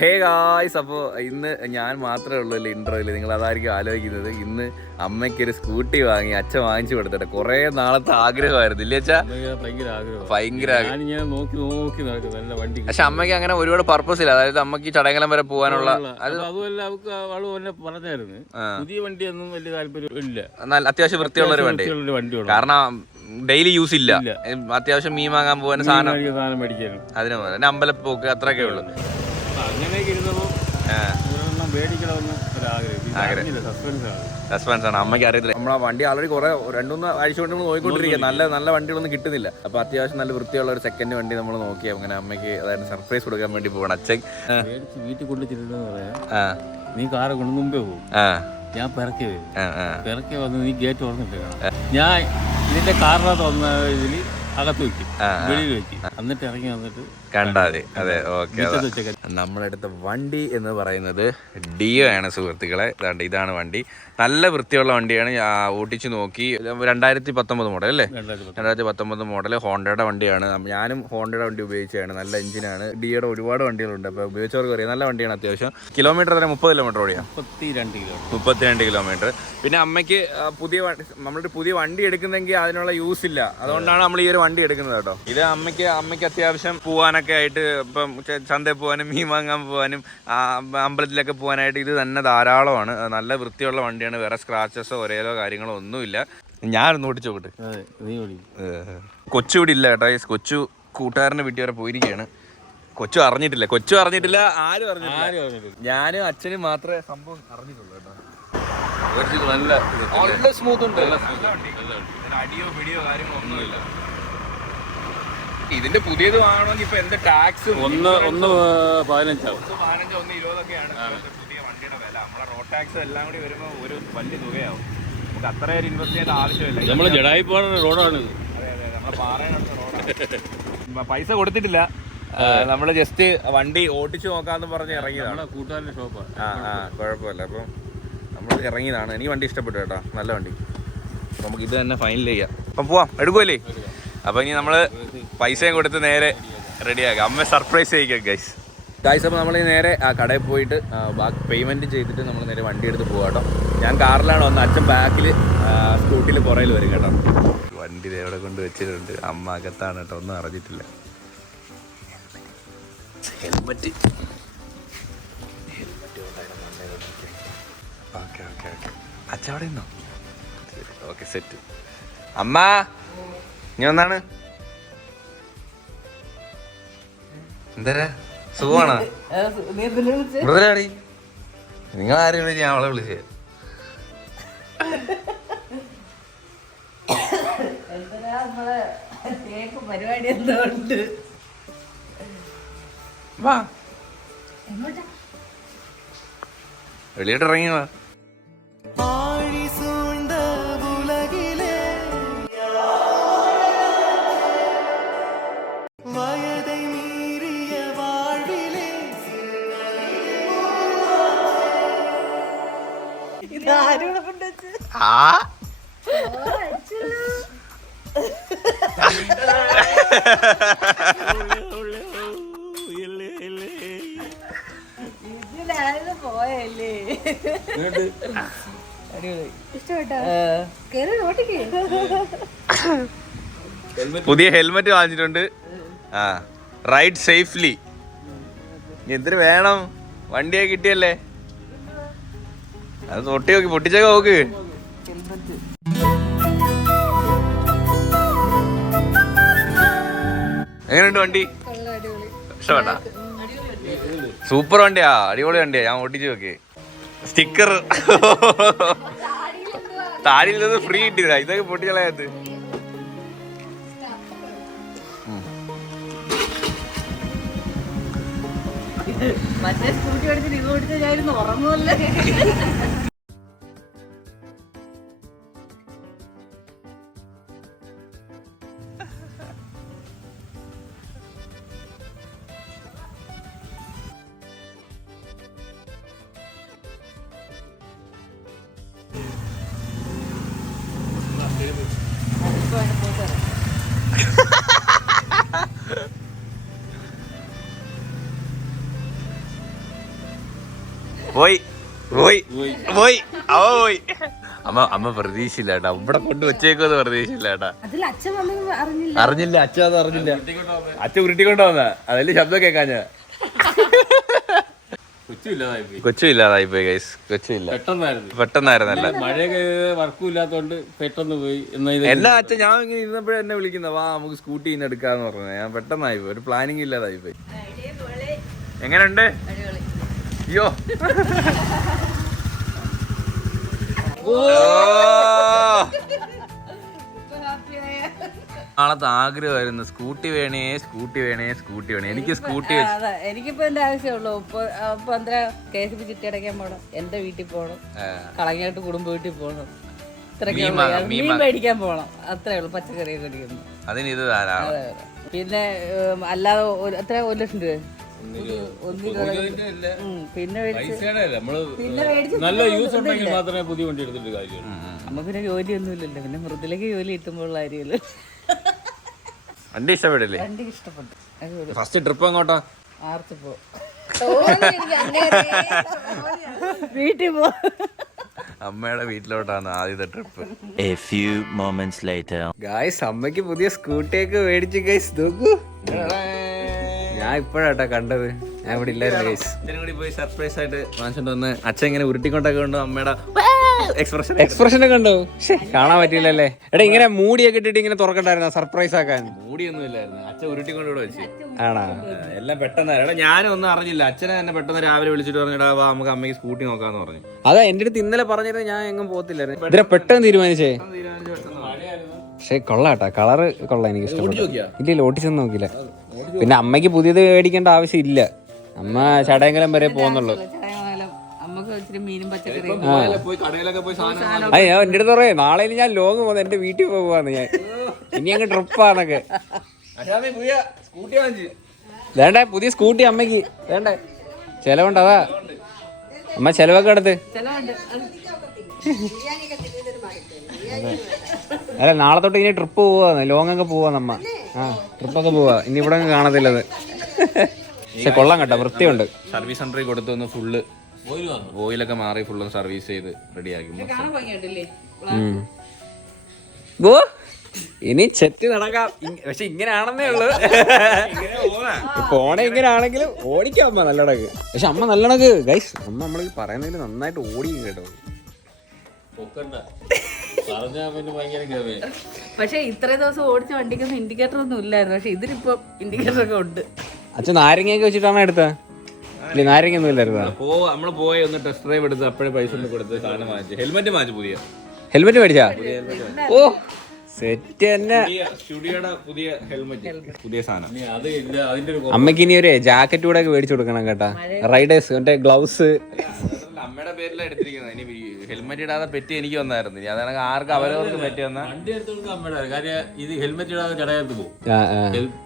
Hey guys, അപ്പോൾ ഇന്ന് ഞാൻ മാത്രമേ ഉള്ളൂ ഇൻട്രോയിൽ. നിങ്ങൾ അതായിരിക്കും ആലോചിക്കുന്നത്. ഇന്ന് അമ്മയ്ക്കൊരു സ്കൂട്ടി വാങ്ങി അച്ഛൻ വാങ്ങിച്ചു കൊടുത്തിട്ട് കുറേ നാളത്തെ ആഗ്രഹമായിരുന്നു ഇല്ലേ അച്ഛാ? ഭയങ്കര പക്ഷെ അമ്മയ്ക്ക് അങ്ങനെ ഒരുപാട് പർപ്പസ് ഇല്ല. അതായത് അമ്മയ്ക്ക് ചടങ്ങലം വരെ പോകാനുള്ള പറഞ്ഞായിരുന്നു പുതിയ വണ്ടിയൊന്നും വലിയ താല്പര്യം ഇല്ല. അത്യാവശ്യം വൃത്തിയുള്ള ഒരു വണ്ടി, കാരണം ഡെയിലി യൂസ് ഇല്ല. അത്യാവശ്യം മീൻ വാങ്ങാൻ പോകാൻ സാധനം മേടിക്കാനും അതിന് പോലെ അമ്പലപ്പോക്ക് അത്രയൊക്കെ ഉള്ളു. അങ്ങനെയൊക്കെ ഇരുന്നപ്പോൾ മേടിക്കണമെന്ന് സസ്പെൻസ് ആണ്. അമ്മയ്ക്ക് അറിയത്തില്ല. നമ്മളെ വണ്ടി ആൾറെഡി കുറെ 2-3 ആഴ്ച കൊണ്ട് നമ്മൾ നോക്കിക്കൊണ്ടിരിക്കുക. നല്ല വണ്ടികളൊന്നും കിട്ടുന്നില്ല. അപ്പൊ അത്യാവശ്യം നല്ല വൃത്തിയുള്ള ഒരു സെക്കൻഡ് വണ്ടി നമ്മൾ നോക്കി അങ്ങനെ അമ്മയ്ക്ക് അതായത് സർപ്രൈസ് കൊടുക്കാൻ വേണ്ടി പോകണം. അച്ഛൻ വീട്ടിൽ കൊണ്ടുവച്ചിട്ടുണ്ടെന്ന് പറയാം, നീ കാറ് കൊണ്ട് മുമ്പേ പോകും, ഞാൻ പിറക്കി വരും, പിറക്കി വന്ന് നീ ഗേറ്റ് തുറന്നിട്ട് ഞാൻ ഇതിന്റെ കാറിനകത്ത് വന്ന ഇതിൽ അകത്ത് വെക്കും, വെളിയിൽ വെക്കും, എന്നിട്ട് ഇറങ്ങി വന്നിട്ട് കണ്ടാതെ. അതെ, ഓക്കെ. നമ്മുടെ അടുത്ത വണ്ടി എന്ന് പറയുന്നത് ഡിയോ ആണ് സുഹൃത്തുക്കളെ. ഇതാണ് വണ്ടി. നല്ല വൃത്തിയുള്ള വണ്ടിയാണ്. ഓടിച്ചു നോക്കി. 2019 മോഡൽ അല്ലേ? 2019 മോഡൽ ഹോണ്ടയുടെ വണ്ടിയാണ്. ഞാനും ഹോണ്ടയുടെ വണ്ടി ഉപയോഗിച്ചാണ്. നല്ല എഞ്ചിനാണ്. ഡിയോയുടെ ഒരുപാട് വണ്ടികളുണ്ട്. അപ്പോൾ ഉപയോഗിച്ചവർക്ക് അറിയാം, നല്ല വണ്ടിയാണ്. അത്യാവശ്യം കിലോമീറ്റർ തന്നെ 30 കിലോമീറ്റർ ഓടിയാ, 32 കിലോമീറ്റർ. പിന്നെ അമ്മയ്ക്ക് നമ്മളൊരു പുതിയ വണ്ടി എടുക്കുന്നെങ്കിൽ അതിനുള്ള യൂസ് ഇല്ല. അതുകൊണ്ടാണ് നമ്മൾ ഈ ഒരു വണ്ടി എടുക്കുന്നത് കേട്ടോ. ഇത് അമ്മയ്ക്ക് അത്യാവശ്യം പോകാനൊക്കെ ആയിട്ട്, ഇപ്പം ചന്തയിൽ പോകാനും മീൻ വാങ്ങാൻ പോകാനും അമ്പലത്തിലൊക്കെ പോകാനായിട്ട് ഇത് തന്നെ ധാരാളമാണ്. നല്ല വൃത്തിയുള്ള വണ്ടിയാണ്. വേറെ സ്ക്രാച്ചസോ ഒരേലോ കാര്യങ്ങളോ ഒന്നുമില്ല. ഞാനൊന്ന് ഓടിച്ചോട്ടെ. കൊച്ചു ഇവിടെ ഇല്ല കേട്ടോ. കൊച്ചു കൂട്ടുകാരൻ്റെ വീട്ടിൽ വരെ പോയിരിക്കുകയാണ്. കൊച്ചു അറിഞ്ഞിട്ടില്ല. ആരും അറിഞ്ഞിട്ടില്ല. ഞാനും അച്ഛനും മാത്രമേ സംഭവം അറിഞ്ഞിട്ടുള്ളൂ കേട്ടോ. നല്ല സ്മൂത്ത് ഉണ്ട്. അടിയോ പിടിയോ കാര്യങ്ങളോ ഒന്നുമില്ല. ഇതിന്റെ പുതിയത് വാങ്ങണമെങ്കിൽ ഇപ്പൊ എന്ത് ടാക്സ്? ഒന്ന് 15 പുതിയ വണ്ടിയുടെ വില. നമ്മളെ റോഡ് ടാക്സ് എല്ലാം കൂടി വരുമ്പോൾ ഒരു വലിയ തുകയാവും. നമുക്ക് അത്രയും ഇൻവെസ്റ്റ് ചെയ്യേണ്ട ആവശ്യമില്ല. നമ്മൾ ജഡായി പോകുന്ന റോഡാണ്. അതെ, നമ്മളെ പാറയുടെ റോഡാണ്. പൈസ കൊടുത്തിട്ടില്ല. നമ്മള് ജസ്റ്റ് വണ്ടി ഓടിച്ചു നോക്കാന്ന് പറഞ്ഞ് ഇറങ്ങിയതാണ്. കൂട്ടുകാരന്റെ ഷോപ്പാണ്. കുഴപ്പമില്ല. അപ്പം നമ്മൾ ഇറങ്ങിയതാണ്. എനിക്ക് വണ്ടി ഇഷ്ടപ്പെട്ടു കേട്ടോ, നല്ല വണ്ടി. നമുക്ക് ഇത് തന്നെ ഫൈനൽ ചെയ്യാം. അപ്പം പോവാം, എടുക്കുമല്ലേ? അപ്പോൾ ഇനി നമ്മൾ പൈസയും കൊടുത്ത് നേരെ റെഡിയാക്കാം. അമ്മ സർപ്രൈസ് ചെയ്യിക്കാം ഗൈസ്. അപ്പോൾ നമ്മൾ നേരെ ആ കടയിൽ പോയിട്ട് ബാക്കി പേയ്മെൻറ്റ് ചെയ്തിട്ട് നമ്മൾ നേരെ വണ്ടി എടുത്ത് പോകാം കേട്ടോ. ഞാൻ കാറിലാണ് വന്നത്. അച്ഛൻ ബാക്കിൽ സ്കൂട്ടിയിൽ പുറയിൽ വരും കേട്ടോ. വണ്ടി എവിടെ കൊണ്ട് വെച്ചിട്ടുണ്ട്. അമ്മ അകത്താണ് കേട്ടോ, ഒന്നും അറിഞ്ഞിട്ടില്ല. Helmet okay. അച്ഛ അവിടെ നിന്നോ? Okay, set. അമ്മ ഇനി ഒന്നാണ്. എന്തരാ സുഖമാണോ? മൃദുലാടി, നിങ്ങൾ ആരെയും വിളിച്ച് ഞാൻ അവളെ വിളിച്ചേ. പരിപാടി എന്തുകൊണ്ട് വാ, വെളിയോട്ട് ഇറങ്ങി വാ. പോയല്ലേ പുതിയ ഹെൽമെറ്റ് വാങ്ങിച്ചിട്ടുണ്ട്. Ride safely. എന്തിനു വേണം? വണ്ടിയെ കിട്ടിയല്ലേ, അത് തൊട്ടി നോക്കി പൊട്ടിച്ചേക്ക നോക്ക്. എങ്ങനെയുണ്ട് വണ്ടി? ഇഷ്ടപ്പെട്ടാ? സൂപ്പർ വണ്ടിയാ, അടിപൊളി വണ്ടിയാ. ഞാൻ ഓടിച്ചു നോക്കി. സ്റ്റിക്കർ താടിയിൽ നിന്ന് ഫ്രീ കിട്ടിയതാ. ഇതൊക്കെ പൊട്ടിക്കളയാത്. മറ്റേ സ്കൂട്ടി ഓടിച്ചിട്ട് ഇത് ഓടിച്ച ഞാൻ ഉറങ്ങുമല്ലേ. പോയി പോയി പോയി അവ പോയി. അമ്മ പ്രതീക്ഷയില്ല കേട്ടാ, ഇവിടെ കൊണ്ട് വെച്ചേക്കുമെന്ന് പ്രതീക്ഷയില്ല കേട്ടാ. അറിഞ്ഞില്ല, അച്ഛൻ അത് അറിഞ്ഞില്ല. അച്ഛൻ ഉരുട്ടിക്കൊണ്ടു വന്ന അതില് ശബ്ദം കേൾക്കാഞ്ഞ. കൊച്ചു ഇല്ലാതായി പോയി ഗൈസ്. കൊച്ചു ഇല്ല, പെട്ടെന്നായിരുന്നല്ല. മഴയൊക്കെ വർക്കും ഇല്ലാത്തോണ്ട് പെട്ടെന്ന് പോയി. എല്ലാ അച്ഛൻ ഞാൻ ഇങ്ങനെ ഇരുന്നപ്പോഴും എന്നെ വിളിക്കുന്ന വാ നമുക്ക് സ്കൂട്ടി ഇന്ന് എടുക്കാന്ന് പറഞ്ഞത്. ഞാൻ പെട്ടെന്നായി പോയി, ഒരു പ്ലാനിങ് ഇല്ലാതായി പോയി. എങ്ങനെയുണ്ട്? അയ്യോ നാളത്തെ ആഗ്രഹമായിരുന്നു സ്കൂട്ടി വേണേ സ്കൂട്ടി വേണേ സ്കൂട്ടി വേണേ. എനിക്ക് സ്കൂട്ടി എനിക്കിപ്പോ എന്റെ ആവശ്യമുള്ളൂ. ഇപ്പൊ എന്താ KSB ചിട്ടി അടയ്ക്കാൻ പോണം, എന്റെ വീട്ടിൽ പോണം, കളങ്ങാട്ട് കുടുംബ വീട്ടിൽ പോണം, മീൻ മേടിക്കാൻ പോണം, അത്രേ ഉള്ളൂ. പച്ചക്കറിയൊക്കെ മേടിക്കുന്നു, അതിന് ഇത് ധാരാളം. പിന്നെ അല്ലാതെ എത്ര 1 ലക്ഷം രൂപ നല്ല യൂസ് ഉണ്ടെങ്കിൽ മാത്രമേ പുതിയ വണ്ടി എടുത്തിട്ട് കാര്യമുള്ളൂ. നമ്മ പിന്നെ ജോലിയൊന്നും ഇല്ലല്ലോ, പിന്നെ മൃദുലേക്ക് ജോലി കിട്ടുമ്പോൾ കാര്യമല്ലോ. വണ്ടി ഇഷ്ടപ്പെടില്ലേ? വണ്ടി ഇഷ്ടപ്പെട്ടു. ഫസ്റ്റ് ട്രിപ്പ് എങ്ങോട്ടാ? ആർത്തിപ്പോ വീട്ടിൽ പോ. അമ്മയുടെ വീട്ടിലോട്ടാണ് ആദ്യത്തെ trip. A few moments later. Guys, അമ്മയ്ക്ക് പുതിയ സ്കൂട്ടിയൊക്കെ മേടിച്ചു ഗൈസ്. നോക്കൂ, ഞാൻ ഇപ്പോഴാട്ടാ കണ്ടത്, ഞാൻ ഇവിടെ ഇല്ലായിരുന്നു ഗൈസ്. അച്ഛനും കൂടി പോയി സർപ്രൈസ് ആയിട്ട് വാങ്ങിച്ചോണ്ട് വന്ന് അച്ഛൻ ഇങ്ങനെ ഉരുട്ടിക്കൊണ്ടൊക്കെ കൊണ്ട് അമ്മയുടെ എക്സ്പ്രഷൻ ഒക്കെ ഉണ്ടോ? കാണാൻ പറ്റില്ലല്ലേ? എടാ ഇങ്ങനെ മൂടിയൊക്കെ ഇട്ടിട്ട് ഇങ്ങനെ തുറക്കണ്ടായിരുന്നു സർപ്രൈസ് ആക്കാൻ? മൂടിയൊന്നും ഇല്ലായിരുന്നു, അച്ഛൻ ഉരുട്ടിക്കൊണ്ട് ഇവിടെ വെച്ച്. ആണോ? എല്ലാം പെട്ടെന്നായിരുന്നു. എടാ ഞാനും ഒന്നും അറിഞ്ഞില്ല. അച്ഛനെ തന്നെ പെട്ടെന്ന് രാവിലെ വിളിച്ചിട്ട് പറഞ്ഞിടാ വാ നമുക്ക് അമ്മയ്ക്ക് സ്കൂട്ടി നോക്കാന്ന് പറഞ്ഞു. അതാ എന്റെ അടുത്ത് ഇന്നലെ പറഞ്ഞിട്ട് ഞാൻ എങ്ങും പോകത്തില്ലായിരുന്നു. ഇതിനെ പെട്ടെന്ന് തീരുമാനിച്ചേ. പക്ഷെ കൊള്ളാട്ടാ, കളറ് കൊള്ളാം, എനിക്ക് ഇഷ്ടപ്പെട്ടു. ഇല്ല ഓട്ടിച്ചൊന്നും നോക്കില്ല. പിന്നെ അമ്മയ്ക്ക് പുതിയത് മേടിക്കേണ്ട ആവശ്യം ഇല്ല, അമ്മ ചടയങ്കലം വരെ പോകുന്നുള്ളൂ. അയ്യ ഞാൻ എന്റെ അടുത്ത് പറയാം നാളെ ഞാൻ ലോങ് പോകുന്നത്, എന്റെ വീട്ടിൽ പോവാന്ന് ഞാൻ, ഇനി അങ്ങ് ട്രിപ്പാന്നൊക്കെ. വേണ്ടേ പുതിയ സ്കൂട്ടി അമ്മയ്ക്ക് വേണ്ടേ? ചെലവുണ്ട്, അതാ അമ്മ ചെലവൊക്കെ എടുത്ത്. അല്ല നാളെ തൊട്ട് ഇനി ട്രിപ്പ് പോവാന്ന്, ലോങ് ഒക്കെ പോവാന്നമ്മ. ആ ട്രിപ്പൊക്കെ പോവാ, ഇനി ഇവിടെ കാണത്തില്ലത്. പക്ഷെ കൊള്ളാം കേട്ടോ, വൃത്തിയുണ്ട്. സർവീസ് സെന്ററിൽ കൊടുത്തൊന്ന് ഫുള്ള് ഓയിലൊക്കെ മാറി ഫുള്ള് സർവീസ് ചെയ്ത് റെഡിയാക്കി. ഇനി ചെത്തി നടക്കാം. പക്ഷെ ഇങ്ങനെയാണെന്നേ ഉള്ളു, പോണേ ഇങ്ങനെയാണെങ്കിലും ഓടിക്കാം അമ്മ നല്ലടക്ക്. പക്ഷെ അമ്മ നല്ലടക്ക് ഗൈസ്, അമ്മ നമ്മൾ പറയുന്നതിൽ നന്നായിട്ട് ഓടിക്കും കേട്ടോ. പക്ഷെ ഇത്രയും ദിവസം ഓടിച്ച വണ്ടിക്കൊന്നും ഇൻഡിക്കേറ്റർ ഒന്നും ഇല്ലായിരുന്നു, പക്ഷെ ഇതിലിപ്പോ ഇൻഡിക്കേറ്റർ ഒക്കെ ഉണ്ട്. അച്ഛൻ നാരങ്ങയൊക്കെ വെച്ചിട്ടാണ് എടുത്ത? ഇല്ല നാരങ്ങ ഒന്നും ഇല്ലായിരുന്നു. നമ്മള് പോയി ഒന്ന് ടെസ്റ്റ് ഡ്രൈവ് എടുത്ത് അപ്പോഴേ പൈസ കൊടുത്ത് സാധനം വാങ്ങിച്ചു. ഹെൽമെറ്റ് വാങ്ങിച്ചു, പുതിയ ഹെൽമെറ്റ് മേടിച്ചാ? ഓ സെറ്റ് തന്നെ, സ്റ്റുഡിയോയുടെ പുതിയ ഹെൽമെറ്റ്, പുതിയ സാധനം. അമ്മയ്ക്ക് ഇനി ഒരു ജാക്കറ്റ് കൂടെ ഒക്കെ മേടിച്ചു കൊടുക്കണം കേട്ടാ, റൈഡേഴ്സ് മറ്റേ ഗ്ലൗസ്. അമ്മയുടെ പേരിലാണ് എടുത്തിരിക്കുന്നത്. ഇനി ഹെൽമെറ്റ് ഇടാതെ പെറ്റി എനിക്ക് വന്നായിരുന്നു, അതാണ് ആർക്കും അവരവർക്ക് പെറ്റി വന്ന വണ്ടി എടുത്തോണ്ട് അമ്മയുടെ കാര്യം. ഇത് ഹെൽമെറ്റ് ഇടാതെ കടയത്ത് പോകും,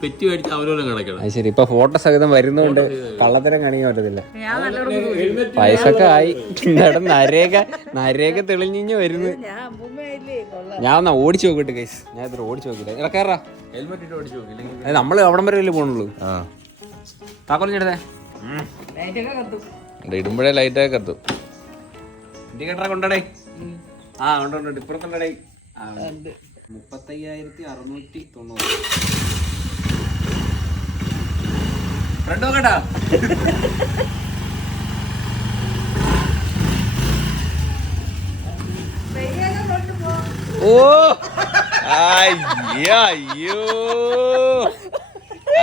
പെറ്റി മേടിച്ച് അവരോടും കിടക്കണം. ശരി, ഇപ്പൊ ഫോട്ടോ സഹിതം വരുന്നോണ്ട് കള്ളത്തരം കാണിക്കാൻ പറ്റത്തില്ല. പൈസൊക്കെ ആയി, നരേക തെളിഞ്ഞു വരുന്നു. ഞാൻ എന്നാ ഓടിച്ചു നോക്കട്ടെ ഗൈസ്, ഞാൻ ഇത്ര ഓടിച്ചു നോക്കില്ല. ഇറക്കാറാ ഹെൽമെറ്റ് ഇട്ട് ഓടിച്ചു നോക്കില്ല, നമ്മള് അവിടം വരെ അല്ലേ പോണുള്ളൂ. താക്കോലിഞ്ഞെടുത്തേ, ഇടുമ്പോഴേ ലൈറ്റൊക്കെ കത്തും. ഇൻഡിക്കേറ്റർ കൊണ്ടടേ? ആ ഉണ്ട്, ഇപ്പുറത്തുണ്ടടേ. 35,690 ഫ്രണ്ട് നോക്കട്ടാ. ഓ അയ്യോ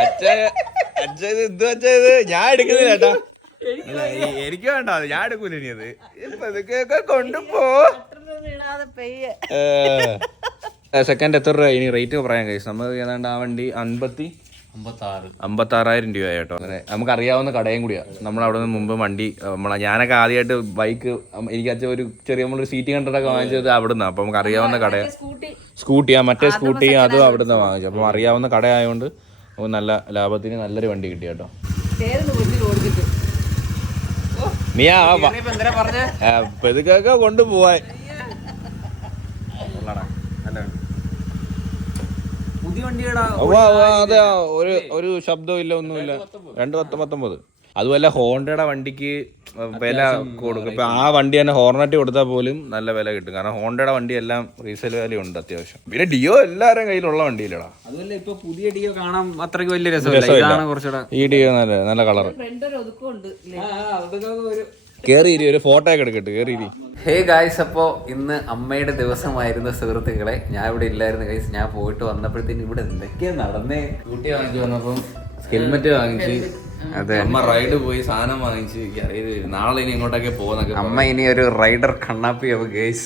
അച്ഛ ഇത് ഞാൻ എടുക്കുന്നില്ല കേട്ടാ, എനിക്ക് വേണ്ട, ഞാൻ എടുക്കൂല ഇനി. അത് ഇതൊക്കെ കൊണ്ടുപോ. സെക്കൻഡ് എത്ര രൂപ ഇനി റേറ്റ് പറയാൻ കഴിയും? നമുക്ക് ഏതാണ്ട് ആ വണ്ടി 56,000 രൂപ കേട്ടോ. അങ്ങനെ നമുക്ക് അറിയാവുന്ന കടയും കൂടിയാ. നമ്മൾ അവിടെ നിന്ന് മുമ്പ് വണ്ടി ഞാനൊക്കെ ആദ്യമായിട്ട് ബൈക്ക് എനിക്ക് അച്ഛൻ ഒരു ചെറിയ നമ്മളൊരു സീറ്റ് കണ്ടിട്ടൊക്കെ വാങ്ങിച്ചത് അവിടുന്ന്. അപ്പൊ നമുക്ക് അറിയാവുന്ന കടയാ, സ്കൂട്ടി മറ്റേ സ്കൂട്ടി അതും അവിടുന്ന് വാങ്ങിച്ചു. അപ്പൊ അറിയാവുന്ന കടയായതുകൊണ്ട് നമുക്ക് നല്ല ലാഭത്തിന് നല്ലൊരു വണ്ടി കിട്ടി കേട്ടോ. നീ പെതുക്കൊക്കെ കൊണ്ടുപോവാൻ പുതിയ വണ്ടിയുടെ അതെ, ഒരു ശബ്ദവും ഇല്ല, ഒന്നുമില്ല. 219 അതുപോലെ ഹോണ്ടയുടെ വണ്ടിക്ക് വില കൊടുക്കും. ഇപ്പൊ ആ വണ്ടി തന്നെ ഹോർണറ്റ് കൊടുത്താൽ പോലും നല്ല വില കിട്ടും. കാരണം ഹോണ്ടയുടെ വണ്ടി എല്ലാം റീസെയിൽ വാല്യൂ ഉണ്ട് അത്യാവശ്യം. പിന്നെ ഡിയോ എല്ലാവരും കയ്യിലുള്ള വണ്ടിയിലടാ. അതുപോലെ ഇപ്പൊ പുതിയ ഡിയോ കാണാൻ അത്രയ്ക്ക് വലിയ രസമില്ല. ഈ ഡിയോ നല്ല കളർ. ഫ്രണ്ട് ഒരു ഒതുക്കമുണ്ട് കേറിയിരി ഒരു ഫോട്ടോ ഒക്കെ എടുക്കട്ടെ. കേറിയിരി. ഹേ ഗായ്സ്, അപ്പോൾ ഇന്ന് അമ്മയുടെ ദിവസമായിരുന്നു സുഹൃത്തുക്കളെ. ഞാൻ ഇവിടെ ഇല്ലായിരുന്നു ഗൈസ്. ഞാൻ പോയിട്ട് വന്നപ്പോഴത്തേക്കും ഇവിടെ എന്തൊക്കെയാ നടന്നേ. സ്കൂട്ടി വാങ്ങിച്ചു വന്നപ്പം ഹെൽമെറ്റ് വാങ്ങിച്ച്, അതെ, അമ്മ റൈഡ് പോയി സാധനം വാങ്ങിച്ച്. നാളെ ഇനി ഇങ്ങോട്ടൊക്കെ പോകുന്നൊക്കെ. അമ്മ ഇനി ഒരു റൈഡർ കണ്ണാപ്പിയാവും ഗൈസ്.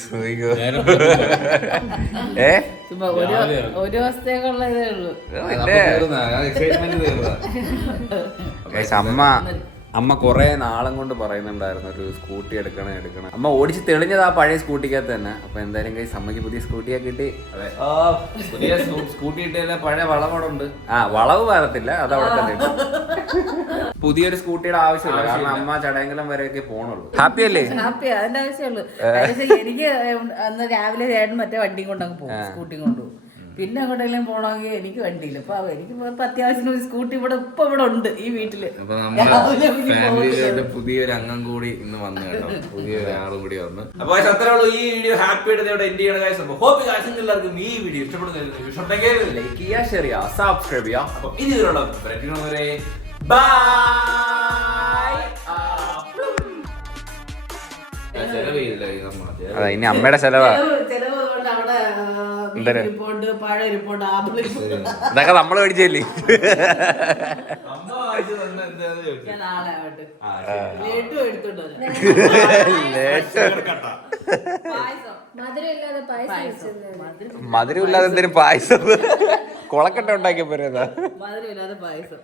ചുമ്മാ ഒരു ദിവസത്തേക്കുള്ള ഇതേ ഉള്ളൂ. ഗൈസ്, അമ്മ കുറെ നാളും കൊണ്ട് പറയുന്നുണ്ടായിരുന്നു ഒരു സ്കൂട്ടി എടുക്കണം. അമ്മ ഓടിച്ച് തെളിഞ്ഞത് ആ പഴയ സ്കൂട്ടിക്കകത്ത് തന്നെ. അപ്പൊ എന്തായാലും ഗൈസ് അമ്മയ്ക്ക് പുതിയ സ്കൂട്ടിയൊക്കെ കിട്ടി. പുതിയ സ്കൂട്ടി ഇട്ട പഴയ വളവോടുണ്ട്. വളവ് വരത്തില്ല, അത് അവിടെ തന്നെ ഉണ്ട്. പുതിയൊരു സ്കൂട്ടിയുടെ ആവശ്യമില്ല, കാരണം അമ്മ ചടയങ്കലം വരെയൊക്കെ പോണുള്ളൂ. ഹാപ്പി അല്ലേ? ഹാപ്പി, അതിന്റെ ആവശ്യമുള്ളൂ. എനിക്ക് അന്ന് രാവിലെ ചേട്ടൻ മറ്റേ വണ്ടിയും കൊണ്ടങ്ങ് പോകും, സ്കൂട്ടി കൊണ്ടുപോകും. പിന്നെ അങ്ങോട്ടെങ്കിലും പോകണമെങ്കിൽ എനിക്ക് വണ്ടിയില്ല. അപ്പൊ എനിക്ക് അത്യാവശ്യം ഒരു സ്കൂട്ടി ഇവിടെ ഉണ്ട് ഈ വീട്ടില്. പുതിയൊരു അംഗം കൂടി ഇന്ന് വന്നു കേട്ടോ. പുതിയൊരു ആളും കൂടി വന്നു. അപ്പൊ അത്രേ ഉള്ളൂ ഈ വീഡിയോ. ഹാപ്പി ആയിട്ട് ഇവിടെ എൻഡ് ചെയ്യണ ഗൈസ്. ഹോപ്പ് ഗൈസ് എല്ലാവർക്കും ഈ വീഡിയോ ഇഷ്ടപ്പെടുന്നെങ്കിൽ ലൈക്ക് ചെയ്യുക, ഷെയർ ചെയ്യുക, സബ്സ്ക്രൈബ് ചെയ്യുക. അപ്പൊ ഇതിലുള്ള ബൈ. അതെ, ഇനി അമ്മയുടെ ചെലവാ. ഇതൊക്കെ നമ്മള് മേടിച്ചല്ലേ. മധുരമില്ലാതെ എന്തെങ്കിലും പായസം കൊളക്കട്ട ഉണ്ടാക്കിയ പോരാ. മധുരമില്ലാതെ പായസം.